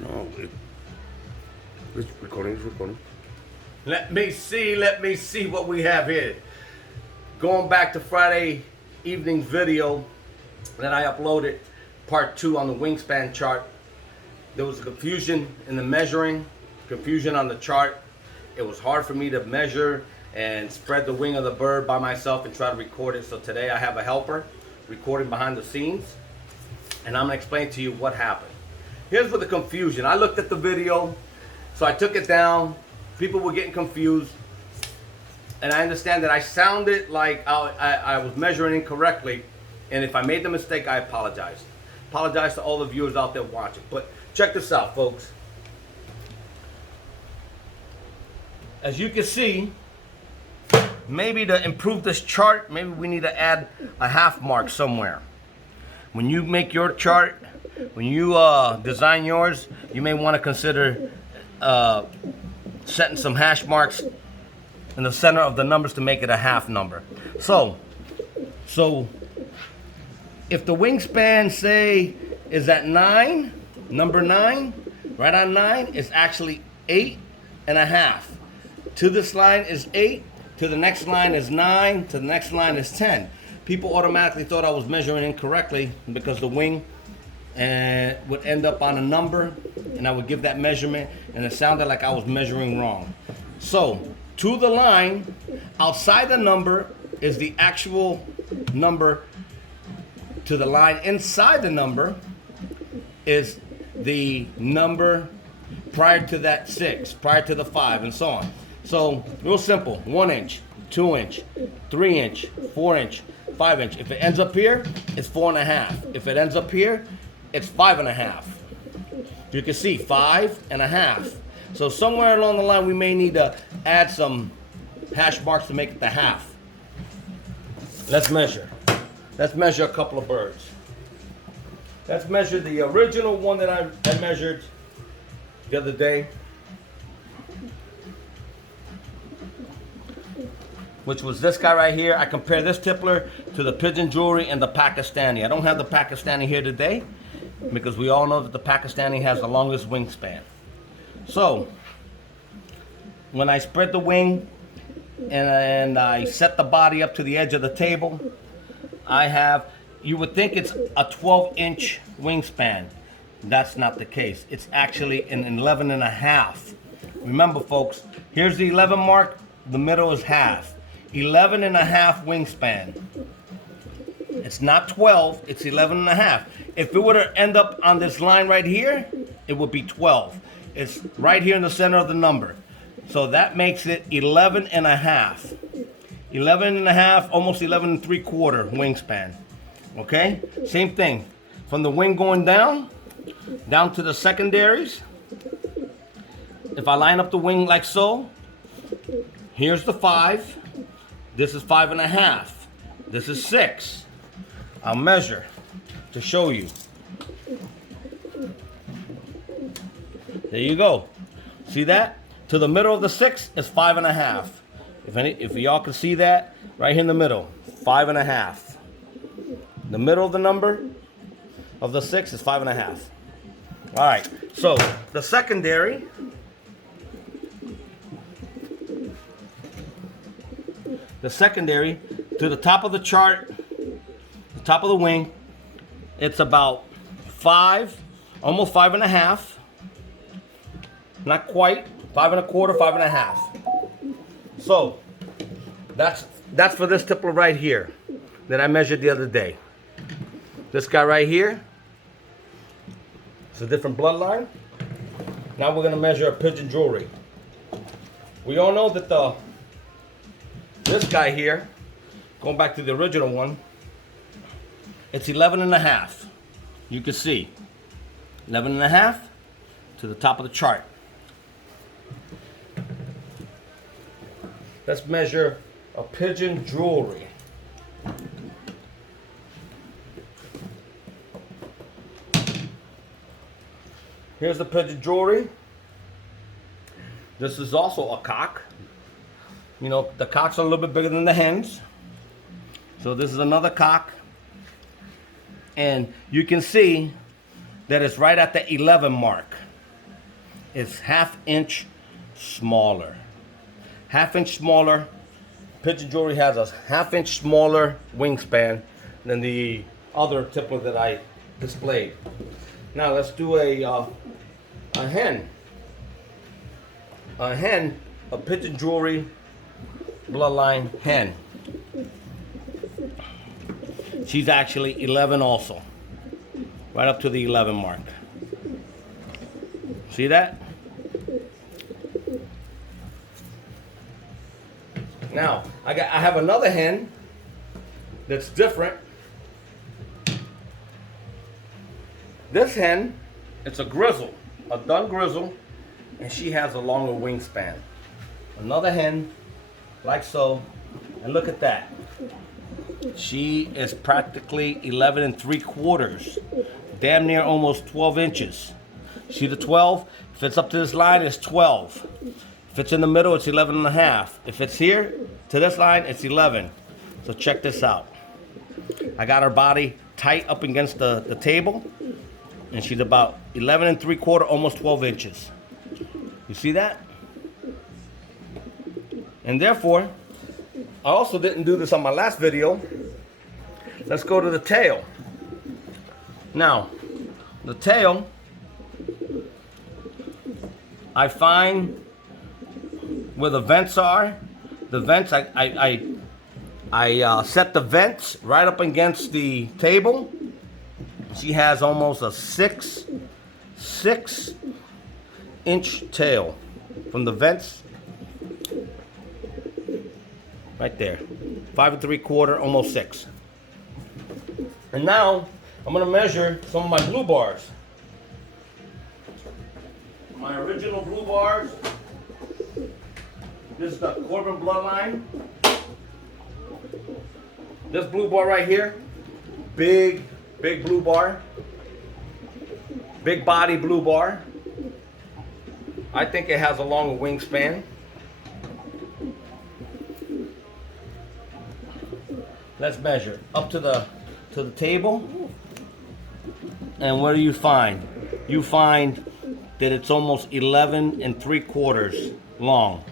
No, it's recording, it's recording. Let me see what we have here. Going back to Friday evening video that I uploaded, part 2 on the wingspan chart. There was a confusion in the measuring, confusion on the chart. It was hard for me to measure and spread the wing of the bird by myself and try to record it. So today I have a helper recording behind the scenes, and I'm gonna explain to you what happened. Here's where the confusion. I looked at the video, so I took it down. People were getting confused, and I understand that I sounded like I was measuring incorrectly, and if I made the mistake, I apologize. Apologize to all the viewers out there watching. But check this out, folks. As you can see, maybe to improve this chart, maybe we need to add a half mark somewhere. When you make your chart, when you design yours, you may want to consider setting some hash marks in the center of the numbers to make it a half number. So if the wingspan, say, is at 9, number 9, right on 9 is actually 8.5. To this line is 8, to the next line is 9, to the next line is 10. People automatically thought I was measuring incorrectly because the wing would end up on a number, and I would give that measurement, and it sounded like I was measuring wrong. So, to the line, outside the number is the actual number. To the line inside the number is the number prior to that 6, prior to the 5, and so on. So, real simple, 1 inch, 2 inch, 3 inch, 4 inch, 5 inch. If it ends up here, it's 4.5. If it ends up here, it's 5.5. You can see 5.5. So somewhere along the line, we may need to add some hash marks to make it the half. Let's measure. Let's measure a couple of birds. Let's measure the original one that I measured the other day, which was this guy right here. I compare this tippler to the pigeon jewelry and the Pakistani. I don't have the Pakistani here today because we all know that the Pakistani has the longest wingspan. So when I spread the wing and I set the body up to the edge of the table, you would think it's a 12-inch wingspan. That's not the case. It's actually an 11.5. Remember, folks, here's the 11 mark, the middle is half. 11.5 wingspan. It's not 12, it's 11.5. If it were to end up on this line right here, it would be 12. It's right here in the center of the number. So that makes it 11.5. 11.5, almost 11.75 wingspan. Okay? Same thing. From the wing going down to the secondaries. If I line up the wing like so, here's the 5. This is 5.5. This is 6. I'll measure to show you. There you go. See that? To the middle of the 6 is 5.5. If y'all can see that, right here in the middle, 5.5. The middle of the number of the 6 is 5.5. All right. So the secondary. The secondary to the top of the chart, the top of the wing, it's about 5, almost 5.5. Not quite, 5.25, 5.5. So that's for this tippler right here that I measured the other day. This guy right here, it's a different bloodline. Now we're gonna measure a pigeon jewelry. We all know that this guy here, going back to the original one, it's 11.5. You can see 11.5 to the top of the chart. Let's measure a pigeon jewelry. Here's the pigeon jewelry. This is also a cock. You know, the cocks are a little bit bigger than the hens. So this is another cock. And you can see that it's right at the 11 mark. is ½ inch smaller. ½ inch smaller. Pigeon Jewelry has a ½ inch smaller wingspan than the other template that I displayed. Now let's do a hen. A hen, a Pigeon Jewelry bloodline hen. She's actually 11 also. Right up to the 11 mark. See that? Now, I have another hen that's different. This hen, it's a grizzle, a dun grizzle, and she has a longer wingspan. Another hen, like so, and look at that. She is practically 11 3/4, damn near almost 12 inches. See the 12? If it's up to this line, it's 12. If it's in the middle, it's 11.5. If it's here to this line, it's 11. So check this out. I got her body tight up against the table, and she's about 11 3/4, almost 12 inches. You see that? And therefore, I also didn't do this on my last video. Let's go to the tail. Now, the tail, I find where the vents are. The vents, I set the vents right up against the table. She has almost a six inch tail from the vents right there. 5 3/4, almost 6. And now I'm gonna measure some of my blue bars. My original blue bars. This is the Corbin bloodline. This blue bar right here, big blue bar. Big body blue bar. I think it has a longer wingspan. Let's measure up to the table. And what do you find? You find that it's almost 11 3/4 long.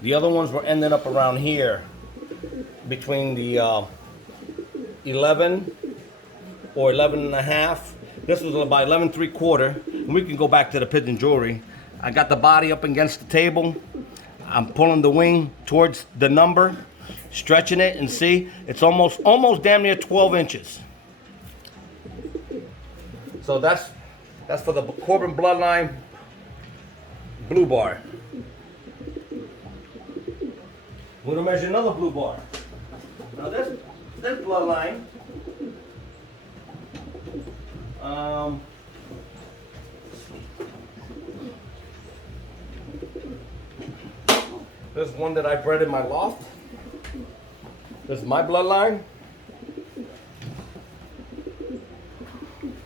The other ones were ending up around here, between the 11 or 11.5. This was about 11 3/4. And we can go back to the Pigeon Jewelry. I got the body up against the table. I'm pulling the wing towards the number, stretching it, and see, it's almost damn near 12 inches. So that's for the Corbin bloodline blue bar. We're gonna measure another blue bar. Now this bloodline, there's one that I bred in my loft. This is my bloodline.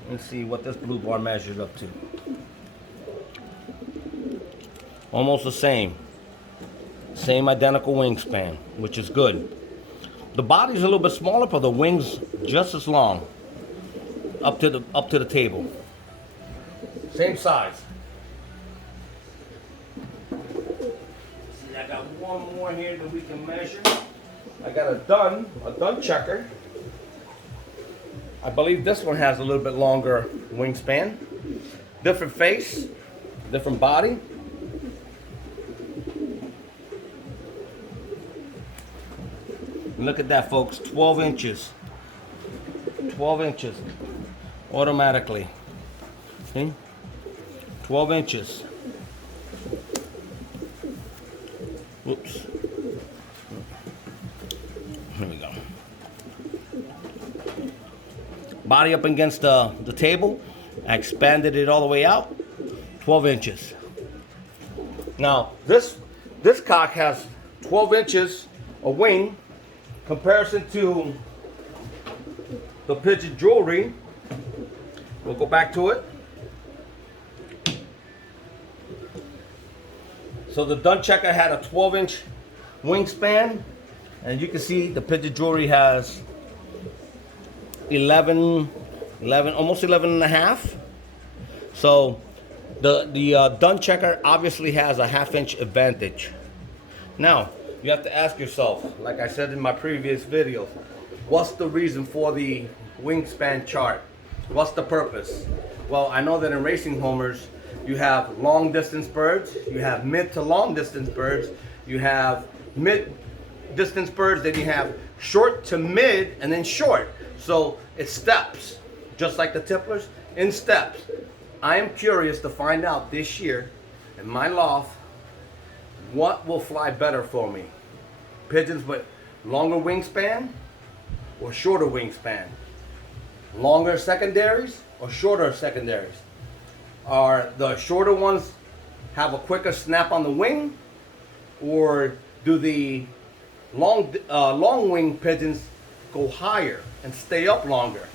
Let's see what this blue bar measures up to. Almost the same. Same identical wingspan, which is good. The body's a little bit smaller, but the wings just as long. Up to the table. Same size. See, I got one more here that we can measure. I got a dun checker. I believe this one has a little bit longer wingspan. Different face, different body. And look at that, folks, 12 inches. 12 inches, automatically. See? 12 inches. Whoops. Here we go. Body up against the table. I expanded it all the way out. 12 inches. Now, this cock has 12 inches of wing. Comparison to the Pigeon Jewelry. We'll go back to it. So the Dun Checker had a 12-inch wingspan, and you can see the Pigeon Jewelry has 11, almost 11 and a half. So The dun checker obviously has a half-inch advantage. Now, you have to ask yourself, like I said in my previous videos, what's the reason for the wingspan chart? What's the purpose? Well, I know that in racing homers, you have long distance birds, you have mid to long distance birds, you have mid distance birds, then you have short to mid, and then short. So it's steps, just like the tipplers, in steps. I am curious to find out this year in my loft what will fly better for me. Pigeons with longer wingspan or shorter wingspan? Longer secondaries or shorter secondaries? Are the shorter ones have a quicker snap on the wing, or do the long wing pigeons go higher and stay up longer?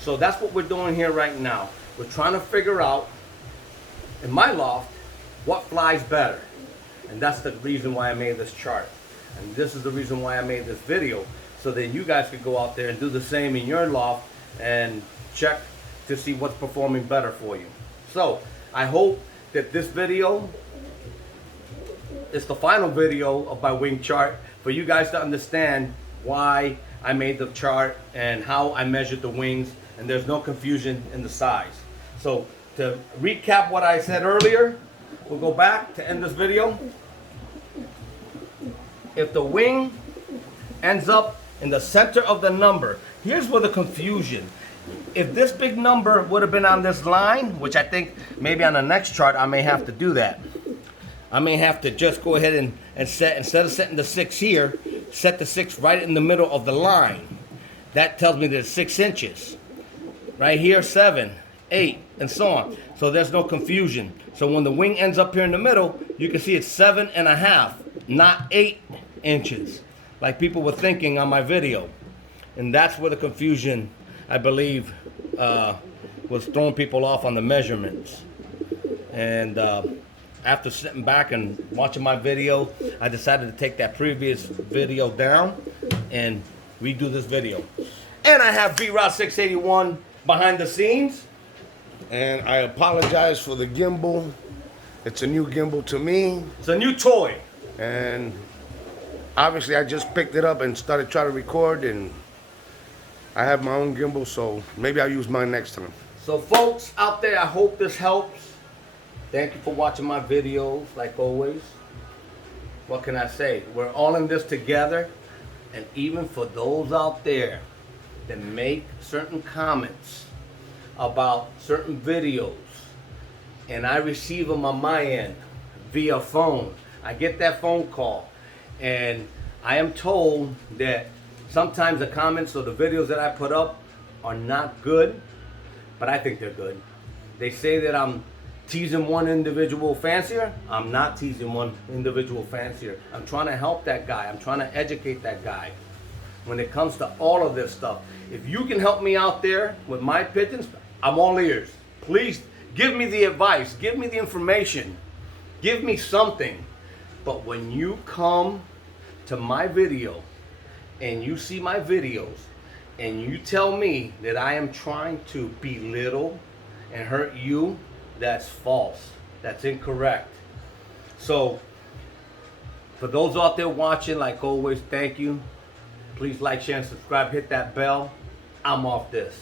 So that's what we're doing here right now. We're trying to figure out, in my loft, what flies better. And that's the reason why I made this chart. And this is the reason why I made this video, so that you guys could go out there and do the same in your loft and check to see what's performing better for you. So I hope that this video is the final video of my wing chart for you guys to understand why I made the chart and how I measured the wings, and there's no confusion in the size. So to recap what I said earlier, we'll go back to end this video. If the wing ends up in the center of the number, here's where the confusion. If this big number would have been on this line, which I think maybe on the next chart I may have to do that. I may have to just go ahead and set, instead of setting the 6 here, set the 6 right in the middle of the line. That tells me there's 6 inches. Right here, 7, 8, and so on. So there's no confusion. So when the wing ends up here in the middle, you can see it's 7.5, not 8 inches, like people were thinking on my video. And that's where the confusion, I believe, was throwing people off on the measurements. And after sitting back and watching my video, I decided to take that previous video down and redo this video. And I have B-Rod 681 behind the scenes. And I apologize for the gimbal. It's a new gimbal to me. It's a new toy. And obviously I just picked it up and started trying to record, and I have my own gimbal, so maybe I'll use mine next time. So folks out there, I hope this helps. Thank you for watching my videos, like always. What can I say? We're all in this together. And even for those out there that make certain comments about certain videos, and I receive them on my end via phone. I get that phone call, and I am told that sometimes the comments or the videos that I put up are not good, but I think they're good. They say that I'm teasing one individual fancier. I'm not teasing one individual fancier. I'm trying to help that guy. I'm trying to educate that guy when it comes to all of this stuff. If you can help me out there with my pigeons, I'm all ears. Please give me the advice, give me the information, give me something. But when you come to my video and you see my videos and you tell me that I am trying to belittle and hurt you, that's false. That's incorrect. So for those out there watching, like always, thank you. Please like, share, and subscribe. Hit that bell. I'm off this.